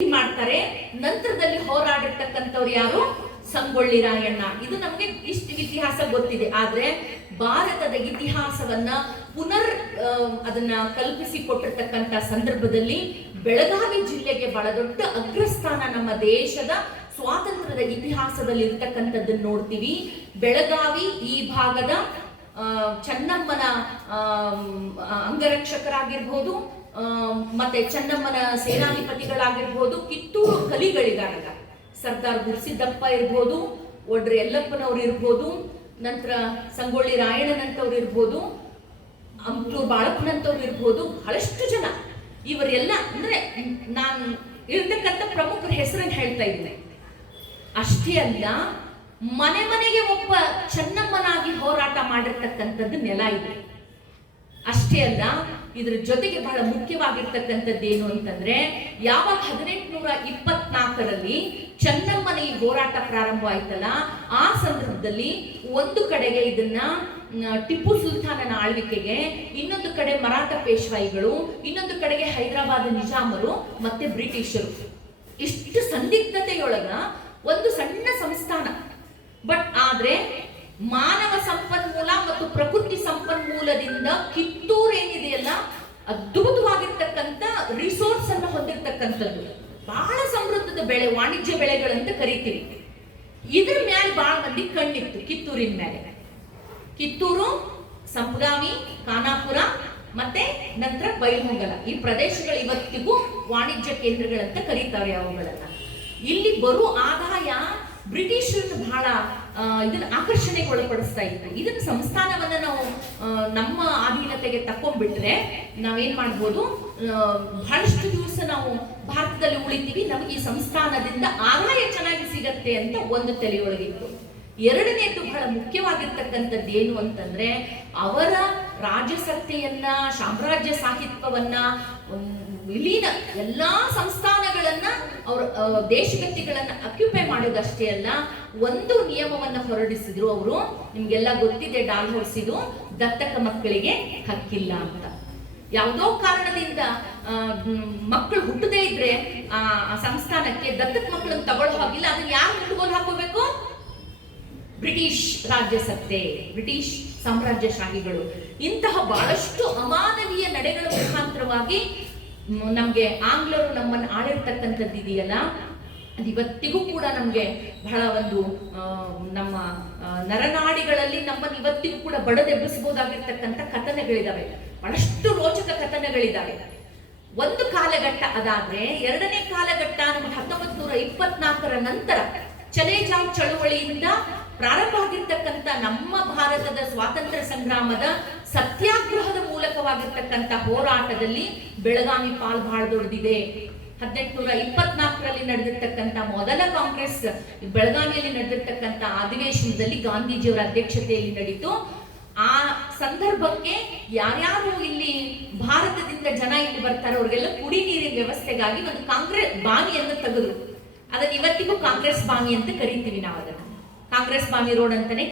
ಮಾಡ್ತಾರೆ. ನಂತರದಲ್ಲಿ ಹೋರಾಡಿರ್ತಕ್ಕಂಥವ್ರು ಯಾರು? ಸಂಗೊಳ್ಳಿ ರಾಯಣ್ಣ. ಇದು ನಮಗೆ ಇಷ್ಟು ಇತಿಹಾಸ ಗೊತ್ತಿದೆ. ಆದ್ರೆ ಭಾರತದ ಇತಿಹಾಸವನ್ನ ಅದನ್ನ ಕಲ್ಪಿಸಿಕೊಟ್ಟಿರ್ತಕ್ಕಂಥ ಸಂದರ್ಭದಲ್ಲಿ ಬೆಳಗಾವಿ ಜಿಲ್ಲೆಗೆ ಬಹಳ ದೊಡ್ಡ ಅಗ್ರಸ್ಥಾನ ನಮ್ಮ ದೇಶದ ಸ್ವಾತಂತ್ರ್ಯದ ಇತಿಹಾಸದಲ್ಲಿ ಇರ್ತಕ್ಕಂಥದ್ದನ್ನು ನೋಡ್ತೀವಿ. ಬೆಳಗಾವಿ ಈ ಭಾಗದ ಚೆನ್ನಮ್ಮನ ಅಂಗರಕ್ಷಕರಾಗಿರ್ಬೋದು, ಮತ್ತೆ ಚೆನ್ನಮ್ಮನ ಸೇನಾಧಿಪತಿಗಳಾಗಿರ್ಬೋದು, ಕಿತ್ತೂರು ಕಲಿಗಳಿಗಾರಗ ಸರ್ದಾರ್ ಗುರುಸಿದ್ದಪ್ಪ ಇರ್ಬೋದು, ಒಡ್ರೆ ಯಲ್ಲಪ್ಪನವ್ರು ಇರ್ಬೋದು, ನಂತರ ಸಂಗೊಳ್ಳಿ ರಾಯಣ್ಣನಂತವ್ರು ಇರ್ಬೋದು, ಅಮ್ಟೂರು ಬಾಳಪ್ಪನಂತವ್ರು ಇರ್ಬೋದು, ಬಹಳಷ್ಟು ಜನ ಇವರೆಲ್ಲ ಅಂದ್ರೆ ನಾನು ಇರ್ತಕ್ಕಂಥ ಪ್ರಮುಖರ ಹೆಸರನ್ನು ಹೇಳ್ತಾ ಇದ್ದೀನಿ. ಅಷ್ಟೇ ಅಲ್ಲ, ಮನೆ ಮನೆಗೆ ಒಬ್ಬ ಚೆನ್ನಮ್ಮನಾಗಿ ಹೋರಾಟ ಮಾಡಿರ್ತಕ್ಕಂಥದ್ದು ನೆಲ ಇದೆ. ಅಷ್ಟೇ ಅಲ್ಲ, ಇದ್ರ ಜೊತೆಗೆ ಬಹಳ ಮುಖ್ಯವಾಗಿರ್ತಕ್ಕಂಥದ್ದು ಏನು ಅಂತಂದ್ರೆ, ಯಾವಾಗ 1824ರಲ್ಲಿ ಚೆನ್ನಮ್ಮನ ಈ ಹೋರಾಟ ಪ್ರಾರಂಭ ಆಯ್ತಲ್ಲ, ಆ ಸಂದರ್ಭದಲ್ಲಿ ಒಂದು ಕಡೆಗೆ ಇದನ್ನ ಟಿಪ್ಪು ಸುಲ್ತಾನನ ಆಳ್ವಿಕೆಗೆ, ಇನ್ನೊಂದು ಕಡೆ ಮರಾಠ ಪೇಶ್ವಾಯಿಗಳು, ಇನ್ನೊಂದು ಕಡೆಗೆ ಹೈದರಾಬಾದ್ ನಿಜಾಮರು ಮತ್ತೆ ಬ್ರಿಟಿಷರು, ಇಷ್ಟು ಸಂದಿಗ್ಧತೆಯೊಳಗ ಒಂದು ಸಣ್ಣ ಸಂಸ್ಥಾನ. ಬಟ್ ಆದ್ರೆ ಮಾನವ ಸಂಪನ್ಮೂಲ ಮತ್ತು ಪ್ರಕೃತಿ ಸಂಪನ್ಮೂಲದಿಂದ ಕಿತ್ತೂರು ಏನಿದೆಯಲ್ಲ, ಅದ್ಭುತವಾಗಿರ್ತಕ್ಕಂಥ ರಿಸೋರ್ಸ್ ಅನ್ನು ಹೊಂದಿರತಕ್ಕಂಥದ್ದು, ಬಹಳ ಸಮೃದ್ಧದ ಬೆಳೆ, ವಾಣಿಜ್ಯ ಬೆಳೆಗಳಂತ ಕರಿತೀವಿ. ಇದ್ರ ಮ್ಯಾಲೆ ಬಹಳ ಮಂದಿ ಕಣ್ಣಿತ್ತು ಕಿತ್ತೂರಿನ ಮೇಲೆ. ಕಿತ್ತೂರು, ಸಂಪಗಾಮಿ, ಖಾನಾಪುರ ಮತ್ತೆ ನಂತರ ಬೈಲಹೊಂಗಲ, ಈ ಪ್ರದೇಶಗಳು ಇವತ್ತಿಗೂ ವಾಣಿಜ್ಯ ಕೇಂದ್ರಗಳಂತ ಕರೀತಾರೆ ಅವುಗಳನ್ನ. ಇಲ್ಲಿ ಬರುವ ಆದಾಯ ಬ್ರಿಟಿಷರನ್ನು ಬಹಳ ಇದನ್ನ ಆಕರ್ಷಣೆಗೆ ಒಳಪಡಿಸ್ತಾ ಇತ್ತು. ಇದನ್ನ ಸಂಸ್ಥಾನವನ್ನ ನಾವು ನಮ್ಮ ಅಧೀನತೆಗೆ ತಕೊಂಡ್ಬಿಟ್ರೆ ನಾವೇನ್ ಮಾಡ್ಬೋದು, ಬಹಳಷ್ಟು ದಿವಸ ನಾವು ಭಾರತದಲ್ಲಿ ಉಳಿತೀವಿ, ನಮಗೆ ಈ ಸಂಸ್ಥಾನದಿಂದ ಆದಾಯ ಚೆನ್ನಾಗಿ ಸಿಗತ್ತೆ ಅಂತ ಒಂದು ತಲೆಯೊಳಗಿತ್ತು. ಎರಡನೇದು ಬಹಳ ಮುಖ್ಯವಾಗಿರ್ತಕ್ಕಂಥದ್ದು ಏನು ಅಂತಂದ್ರೆ, ಅವರ ರಾಜಸತ್ತೆಯನ್ನ, ಸಾಮ್ರಾಜ್ಯ ಸಾಹಿತ್ಯವನ್ನ, ವಿಲೀನ ಎಲ್ಲಾ ಸಂಸ್ಥಾನಗಳನ್ನ ಅವ್ರ ದೇಶಗತಿಗಳನ್ನ ಅಕ್ಯುಪೈ ಮಾಡೋದಷ್ಟೇ ಅಲ್ಲ, ಒಂದು ನಿಯಮವನ್ನ ಹೊರಡಿಸಿದ್ರು ಅವರು. ನಿಮ್ಗೆಲ್ಲ ಗೊತ್ತಿದೆ, ಡಾಲ್ ಹೊರಿಸಿದು ದತ್ತಕ ಮಕ್ಕಳಿಗೆ ಹಕ್ಕಿಲ್ಲ ಅಂತ. ಯಾವುದೋ ಕಾರಣದಿಂದ ಮಕ್ಕಳು ಹುಟ್ಟದೇ ಇದ್ರೆ ಆ ಸಂಸ್ಥಾನಕ್ಕೆ ದತ್ತಕ ಮಕ್ಕಳನ್ನು ತಗೊಳ್ಳೋ ಹಾಗಿಲ್ಲ. ಅದನ್ನ ಯಾರು ಮುಟ್ಟುಗೋಲು ಹಾಕೋಬೇಕು? ಬ್ರಿಟಿಷ್ ರಾಜ್ಯಸತ್ತೆ, ಬ್ರಿಟಿಷ್ ಸಾಮ್ರಾಜ್ಯಶಾಹಿಗಳು. ಇಂತಹ ಬಹಳಷ್ಟು ಅಮಾನವೀಯ ನಡೆಗಳ ಮುಖಾಂತರವಾಗಿ ನಮ್ಗೆ ಆಂಗ್ಲರು ನಮ್ಮನ್ನು ಆಳಿರ್ತಕ್ಕಂಥದ್ದು ಇದೆಯಲ್ಲ, ಅದು ಇವತ್ತಿಗೂ ಕೂಡ ನಮ್ಗೆ ಬಹಳ ಒಂದು ನಮ್ಮ ನರನಾಡಿಗಳಲ್ಲಿ ನಮ್ಮನ್ನು ಇವತ್ತಿಗೂ ಕೂಡ ಬಡದೆಬ್ಬಿಸಬಹುದಾಗಿರ್ತಕ್ಕಂಥ ಕಥನಗಳಿದಾವೆ, ಬಹಳಷ್ಟು ರೋಚಕ ಕಥನಗಳಿದಾವೆ. ಒಂದು ಕಾಲಘಟ್ಟ ಅದಾದ್ರೆ, ಎರಡನೇ ಕಾಲಘಟ್ಟ ನಮ್ಗೆ 1924ರ ನಂತರ ಚಲೇ ಜಾವ್ ಚಳುವಳಿಯಿಂದ ಪ್ರಾರಂಭ ಆಗಿರ್ತಕ್ಕಂಥ ನಮ್ಮ ಭಾರತದ ಸ್ವಾತಂತ್ರ್ಯ ಸಂಗ್ರಾಮದ ಸತ್ಯಾಗ್ರಹದ ಮೂಲಕವಾಗಿರ್ತಕ್ಕಂಥ ಹೋರಾಟದಲ್ಲಿ ಬೆಳಗಾವಿ ಪಾಲ್ ಬಹಳ ದೊಡ್ಡದಿದೆ. 1824ರಲ್ಲಿ ನಡೆದಿರ್ತಕ್ಕಂಥ ಮೊದಲ ಕಾಂಗ್ರೆಸ್ ಬೆಳಗಾವಿಯಲ್ಲಿ ನಡೆದಿರ್ತಕ್ಕಂಥ ಅಧಿವೇಶನದಲ್ಲಿ ಗಾಂಧೀಜಿಯವರ ಅಧ್ಯಕ್ಷತೆಯಲ್ಲಿ ನಡೀತು. ಆ ಸಂದರ್ಭಕ್ಕೆ ಯಾರ್ಯಾರು ಇಲ್ಲಿ ಭಾರತದಿಂದ ಜನ ಇಲ್ಲಿ ಬರ್ತಾರೆ ಅವ್ರಿಗೆಲ್ಲ ಕುಡಿ ನೀರಿನ ವ್ಯವಸ್ಥೆಗಾಗಿ ಒಂದು ಕಾಂಗ್ರೆಸ್ ಬಾವಿಯನ್ನು ತೆಗೆದ್ರು. ಅದನ್ನ ಇವತ್ತಿಗೂ ಕಾಂಗ್ರೆಸ್ ಬಾವಿ ಅಂತ ಕರಿತೀವಿ ನಾವು. ಅದನ್ನ ಕಾಂಗ್ರೆಸ್ ಬಾವಿ ರೋಡ್ ಅಂತಾನೆ